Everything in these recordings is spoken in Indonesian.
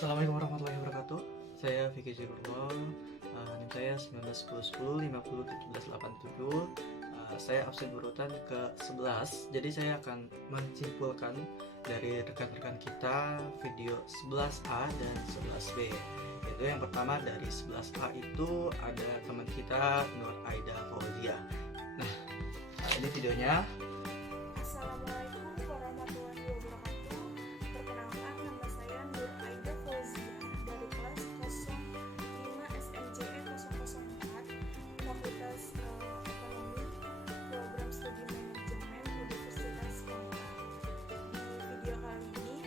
Assalamualaikum warahmatullahi wabarakatuh. Saya Vicky Zirullah. NIM saya 191010501787. Saya absen urutan ke-11. Jadi saya akan menyimpulkan dari rekan-rekan kita video 11A dan 11B. Itu yang pertama dari 11A itu ada teman kita Nur Aida Fauzia. Nah, ini videonya. Assalamualaikum warahmatullahi wabarakatuh. Perkenalkan, nama saya Nur Aida Fauzia dari kelas 05 SMJE 004 Fakultas Ekonomi Program Studi Manajemen Universitas Bangka. Di video kali ini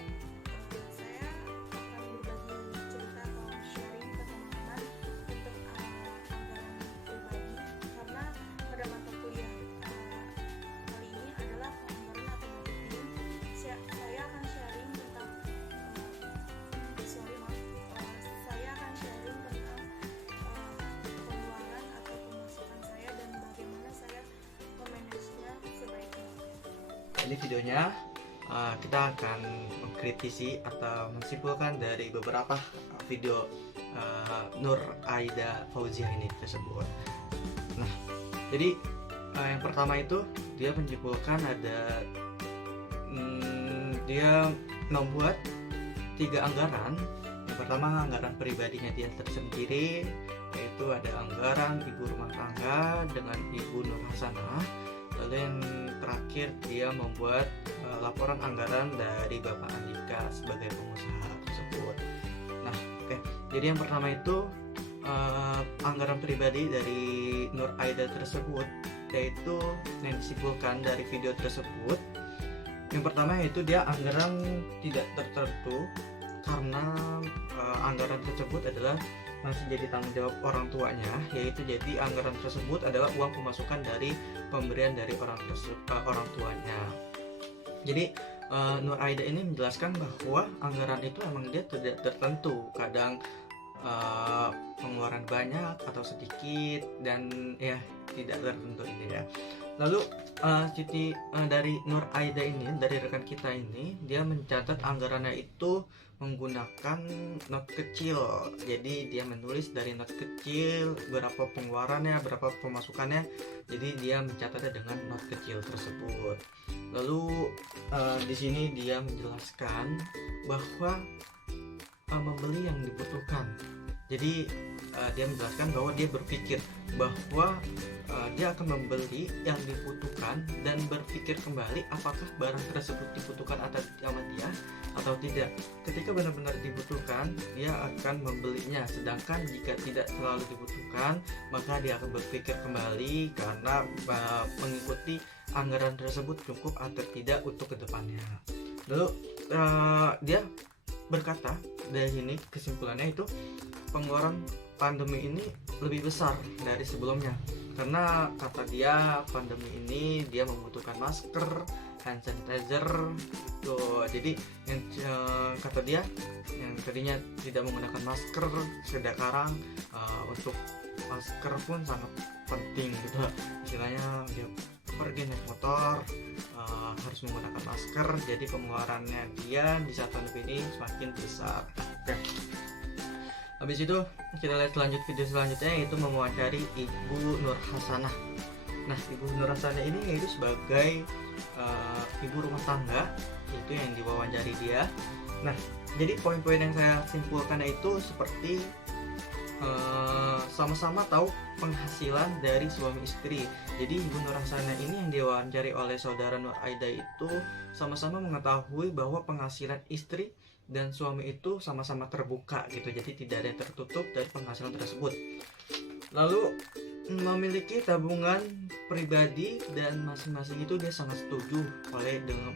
saya akan berbagi cerita atau sharing ke teman-teman tentang anggaran pribadi, karena pada mata kuliah kali ini adalah anggaran atau budgeting. Saya akan sharing tentang saya akan sharing tentang pengeluaran atau pemasukan saya dan bagaimana saya memanagenya sebaiknya. Ini videonya. Kita akan mengkritisi atau menyimpulkan dari beberapa video Nur Aida Fauzia ini tersebut. Nah, jadi yang pertama itu dia menyimpulkan ada dia membuat 3 anggaran. Yang pertama anggaran pribadinya dia tersendiri, yaitu ada anggaran ibu rumah tangga dengan Ibu Nur Hasanah. Lalu yang terakhir dia membuat laporan anggaran dari Bapak Andika sebagai pengusaha tersebut. Nah, oke. Jadi yang pertama itu anggaran pribadi dari Nur Aida tersebut, yaitu yang disimpulkan dari video tersebut. Yang pertama yaitu dia anggaran tidak tertentu, karena anggaran tersebut adalah masih jadi tanggung jawab orang tuanya, yaitu jadi anggaran tersebut adalah uang pemasukan dari pemberian dari orang tuanya. Jadi Nur Aida ini menjelaskan bahwa anggaran itu emang dia tidak tertentu, kadang pengeluaran banyak atau sedikit, dan ya tidak tertentu ini ya. Lalu dari Nur Aida ini, dari rekan kita ini, dia mencatat anggarannya itu menggunakan not kecil. Jadi dia menulis dari not kecil berapa pengeluarannya, berapa pemasukannya. Jadi dia mencatatnya dengan not kecil tersebut. Lalu di sini dia menjelaskan bahwa membeli yang dibutuhkan. Jadi dia menjelaskan bahwa dia berpikir bahwa dia akan membeli yang dibutuhkan dan berpikir kembali apakah barang tersebut dibutuhkan sama dia atau tidak. Ketika benar-benar dibutuhkan, dia akan membelinya, sedangkan jika tidak selalu dibutuhkan, maka dia akan berpikir kembali karena mengikuti anggaran tersebut cukup atau tidak untuk kedepannya. Lalu dia berkata dari sini kesimpulannya itu pengeluaran pandemi ini lebih besar dari sebelumnya, karena kata dia pandemi ini dia membutuhkan masker, hand sanitizer tuh. Jadi yang kata dia yang tadinya tidak menggunakan masker sekarang untuk masker pun sangat penting gitu. Istilahnya dia pergi naik motor harus menggunakan masker, jadi pengeluarannya dia di saat pandemi ini semakin besar. Oke. Habis itu kita lihat video selanjutnya, yaitu mewawancari Ibu Nur Hasanah. Nah, Ibu Nur Hasanah ini yaitu sebagai ibu rumah tangga, itu yang diwawancari dia. Nah, jadi poin-poin yang saya simpulkan itu seperti sama-sama tahu penghasilan dari suami istri. Jadi Ibu Nur Hasanah ini yang diwawancari oleh saudara Nur Aida itu sama-sama mengetahui bahwa penghasilan istri dan suami itu sama-sama terbuka gitu, jadi tidak ada yang tertutup dari penghasilan tersebut. Lalu memiliki tabungan pribadi dan masing-masing itu dia sangat setuju oleh dengan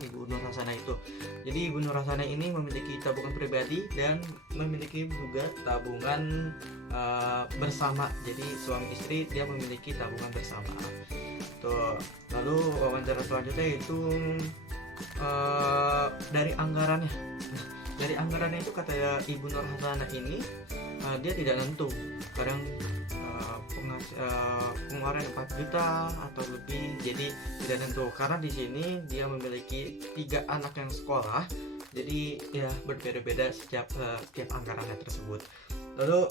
Ibu Nur Hasanah itu. Jadi Ibu Nur Hasanah ini memiliki tabungan pribadi dan memiliki juga tabungan bersama. Jadi suami istri dia memiliki tabungan bersama. Tuh. Lalu wawancara selanjutnya itu dari anggarannya. Nah, dari anggarannya itu kata Ibu Nur Hasanah ini dia tidak nentu. Kadang pengeluaran 4 juta atau lebih, jadi tidak tentu karena di sini dia memiliki 3 anak yang sekolah Jadi ya berbeda-beda setiap anggarannya tersebut. Lalu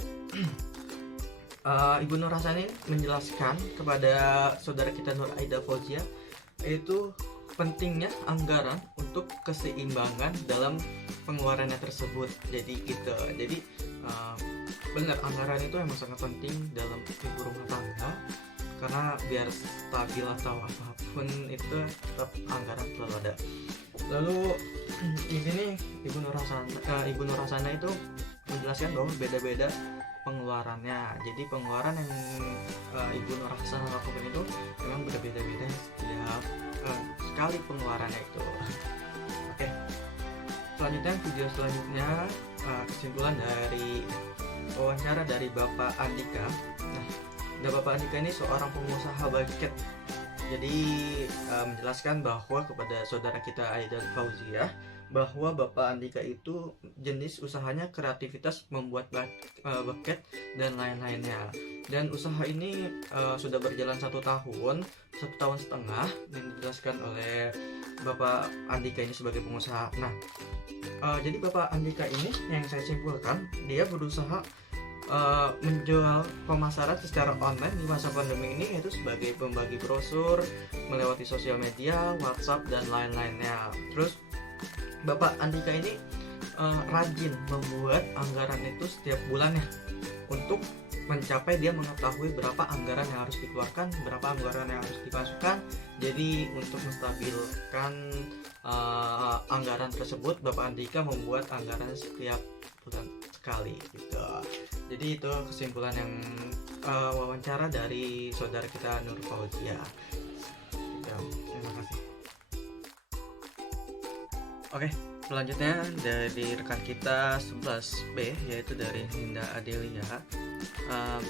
Ibu Nur Hasani menjelaskan kepada saudara kita Nur Aida Fauzia yaitu pentingnya anggaran untuk keseimbangan dalam pengeluarannya tersebut. Jadi gitu. Jadi benar, anggaran itu emang sangat penting dalam ibu rumah tangga, karena biar stabil atau apapun itu tetap anggaran selalu ada. Lalu di sini Ibu Nur Hasana itu menjelaskan bahwa beda-beda pengeluarannya. Jadi pengeluaran yang Ibu Nur Hasana lakukan itu memang berbeda-beda setiap sekali pengeluarannya itu. Oke. Selanjutnya, video selanjutnya kesimpulan dari wawancara dari Bapak Andika. Nah, Bapak Andika ini seorang pengusaha bucket. Jadi menjelaskan bahwa kepada saudara kita Aida Fauzia bahwa Bapak Andika itu jenis usahanya kreativitas membuat bucket dan lain-lainnya. Dan usaha ini sudah berjalan 1 tahun setengah, yang dijelaskan oleh Bapak Andika ini sebagai pengusaha. Nah, jadi Bapak Andika ini yang saya simpulkan, dia berusaha menjual pemasaran secara online di masa pandemi ini, yaitu sebagai pembagi brosur melewati sosial media, WhatsApp dan lain-lainnya. Terus Bapak Andika ini rajin membuat anggaran itu setiap bulannya untuk mencapai, dia mengetahui berapa anggaran yang harus dikeluarkan, berapa anggaran yang harus dimasukkan. Jadi untuk menstabilkan anggaran tersebut, Bapak Andika membuat anggaran setiap bulan sekali gitu. Jadi itu kesimpulan yang wawancara dari saudara kita Nur Fauzia. Ya, terima kasih. Oke, selanjutnya dari rekan kita 11B, yaitu dari Ninda Adelia.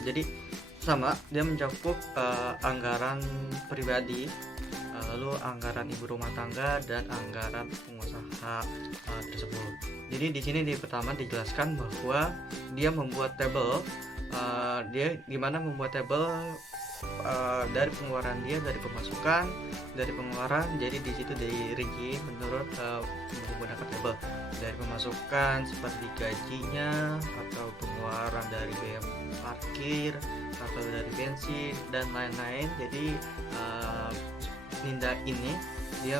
Jadi sama, dia mencakup anggaran pribadi, lalu anggaran ibu rumah tangga dan anggaran pengusaha tersebut. Jadi di sini di pertama dijelaskan bahwa dia membuat tabel, dia gimana membuat tabel dari pengeluaran dia, dari pemasukan, dari pengeluaran. Jadi di situ dirinci menurut menggunakan tabel dari pemasukan seperti gajinya, atau pengeluaran dari biaya parkir, atau dari bensin dan lain-lain. Jadi Ninda ini dia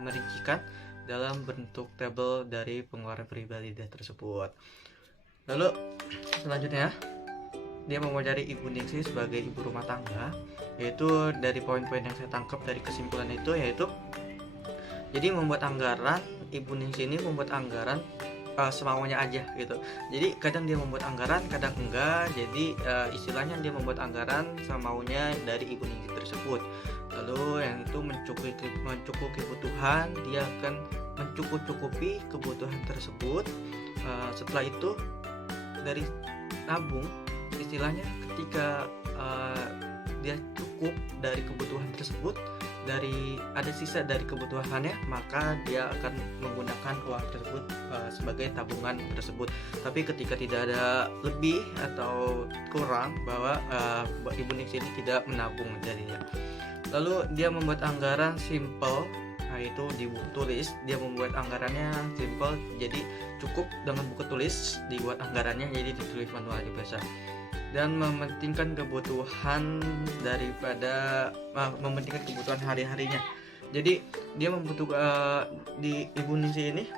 merincikan dalam bentuk tabel dari pengeluaran pribadi dia tersebut. Lalu selanjutnya dia mewawancari Ibu Ningsi sebagai ibu rumah tangga, yaitu dari poin-poin yang saya tangkap dari kesimpulan itu, yaitu jadi membuat anggaran, Ibu Ningsi ini membuat anggaran semaunya aja gitu. Jadi kadang dia membuat anggaran, kadang enggak. Jadi istilahnya dia membuat anggaran semaunya dari Ibu Ningsi tersebut. Lalu yang itu mencukupi kebutuhan, dia akan mencukupi kebutuhan tersebut. Setelah itu dari nabung, istilahnya ketika dia cukup dari kebutuhan tersebut, dari ada sisa dari kebutuhannya, maka dia akan menggunakan uang tersebut sebagai tabungan tersebut. Tapi ketika tidak ada lebih atau kurang, bahwa Ibu Ningsi ini tidak menabung jadinya. Lalu dia membuat anggaran simple, yaitu di buku tulis. Dia membuat anggarannya simple, jadi cukup dengan buku tulis dibuat anggarannya, jadi ditulis manual aja biasa. Dan mementingkan kebutuhan daripada mementingkan kebutuhan hari-harinya. Jadi dia membutuhkan di Ibu Ningsi ini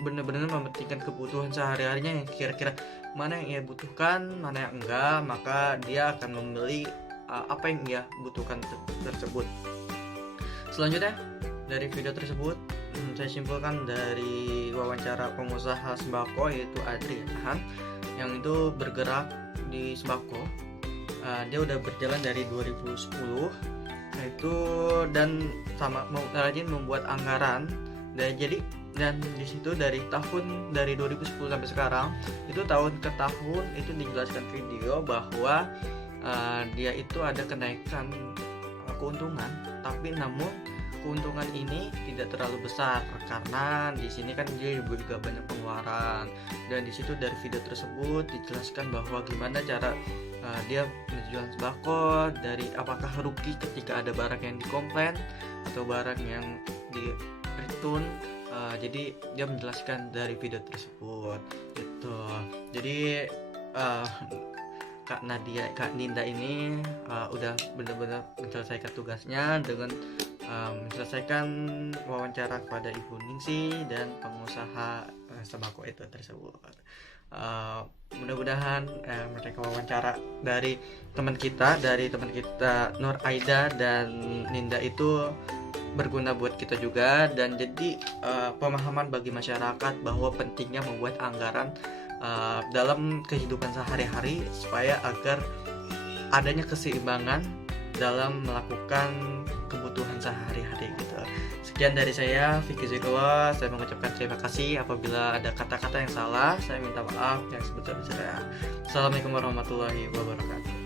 benar-benar mementingkan kebutuhan sehari-harinya, yang kira-kira mana yang ia butuhkan, mana yang enggak, maka dia akan membeli apa yang ia butuhkan tersebut. Selanjutnya dari video tersebut saya simpulkan dari wawancara pengusaha sembako, yaitu Adrian, yang itu bergerak di sembako. Dia udah berjalan dari 2010 itu, dan sama rajin membuat anggaran. Dan di situ dari 2010 sampai sekarang, itu tahun ke tahun itu dijelaskan video bahwa dia itu ada kenaikan keuntungan, tapi namun keuntungan ini tidak terlalu besar karena di sini kan dia juga banyak pengeluaran. Dan di situ dari video tersebut dijelaskan bahwa gimana cara dia menjual sembako, dari apakah rugi ketika ada barang yang dikomplain atau barang yang di return, Jadi dia menjelaskan dari video tersebut gitu. Jadi uh, Kak Ninda ini udah benar-benar menyelesaikan tugasnya dengan menyelesaikan wawancara kepada Ibu Ningsi dan pengusaha sembako itu tersebut. Mudah-mudahan mereka wawancara dari teman kita Nur Aida dan Ninda itu berguna buat kita juga, dan jadi pemahaman bagi masyarakat bahwa pentingnya membuat anggaran dalam kehidupan sehari-hari supaya agar adanya keseimbangan dalam melakukan kebutuhan sehari-hari gitu. Sekian dari saya, Vicky Zikullah. Saya mengucapkan terima kasih. Apabila ada kata-kata yang salah, saya minta maaf yang sebesar-besarnya. Assalamualaikum warahmatullahi wabarakatuh.